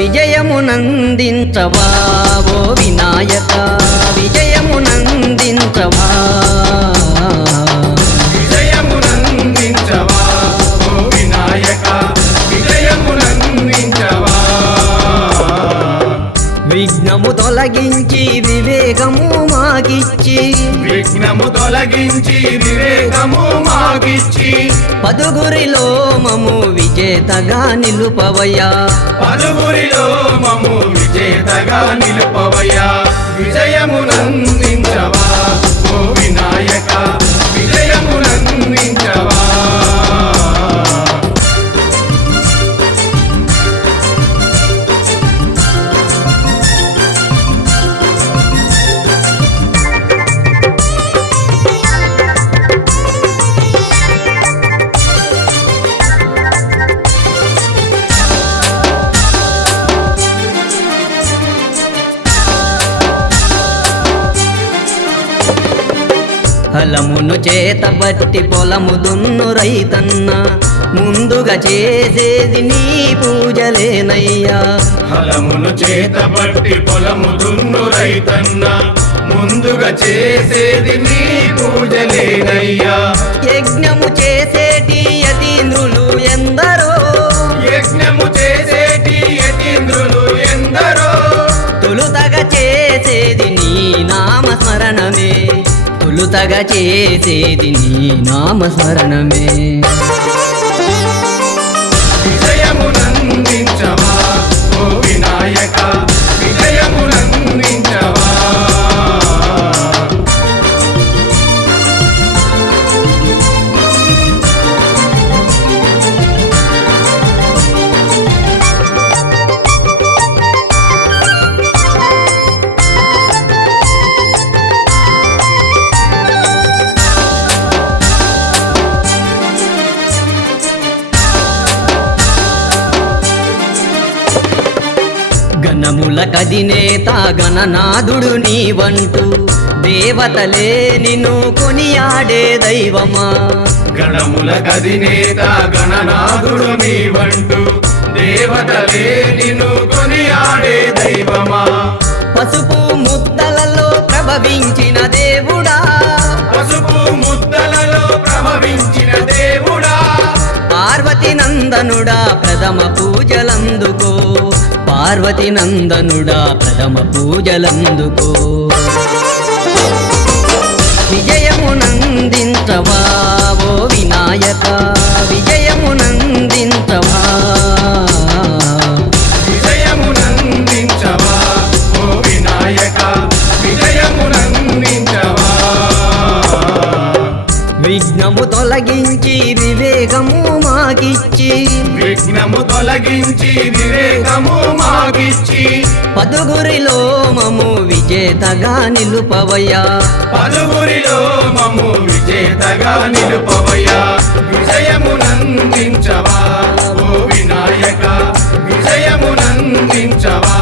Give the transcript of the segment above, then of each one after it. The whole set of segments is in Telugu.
విజయమునందించవా ఓ వినాయక విజయమునందించవా విజయమునందించవా ఓ వినాయక విజయమునందించవా విఘ్నము తొలగించి వివేకము మాకిచ్చి విఘ్నము తొలగించి వివేకము మాకిచ్చి పదుగురిలో మము విజేతగా నిలుపవయ్యా పలువురిలో మము విజేతగా నిలుపవయ్యా విజయమునందించవా ఓ వినాయక విజయమునందించవా హలమును చేతబట్టి పొలము దున్ను రైతన్న ముందుగా చేసేది నీ పూజలేనయ్యా హలమును చేతబట్టి పొలము దున్ను రైతన్న ముందుగా చేసేది నీ పూజలేనయ్యా యజ్ఞము చేసేటి యతీంద్రులు ఎందరో యజ్ఞము చేసేటి యతీంద్రులు ఎందరో తొలుతగా చేసేది నీ నామస్మరణమే తొలుతగా చేసేది నీ నామస్మరణమే విజయమునందించవా ఓ వినాయక విజయమునందించవా గణముల కదినేత గణనాథుడు నీవంటూ దేవతలే నిన్ను కొనియాడే దైవమా గణముల గదినేత గణనాథుడు నీవంటూ దేవతలే నిన్ను కొనియాడే దైవమా పసుపు ముద్దలలో ప్రభవించిన దేవుడా పసుపు ముద్దలలో ప్రభవించిన దేవుడా పార్వతి నందనుడా ప్రథమ పూజలందుకో పార్వతి నందనుడా ప్రథమ పూజలందుకో విజయమునందించవా ఓ వినాయక విజయమునందించవా విజయమునందించవా ఓ వినాయక విజయమునందించవా విఘ్నము తొలగించి వివేకము మాకిచ్చి విఘ్నము తొలగించి వివేకము మాకిచ్చి పదుగురిలో మము విజేతగా నిలుపవయ్యా పలువురిలో మము విజేతగా నిలుపవయ్యా విజయమునందించవా ఓ వినాయక విజయమునందించవా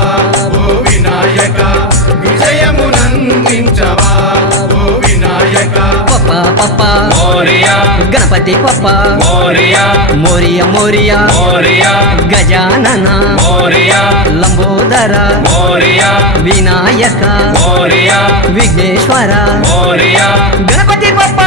ఓ వినాయక విజయమునందించవా ఓ వినాయక పప్ప పప్ప మోరియా గణపతి పప్ప మోరియా మోరియా మోరియా మోరియా గజానన మోరియా లంబోదర మోరియా వినాయక మోరియా విఘ్నేశ్వర మోరియా గణపతి పప్ప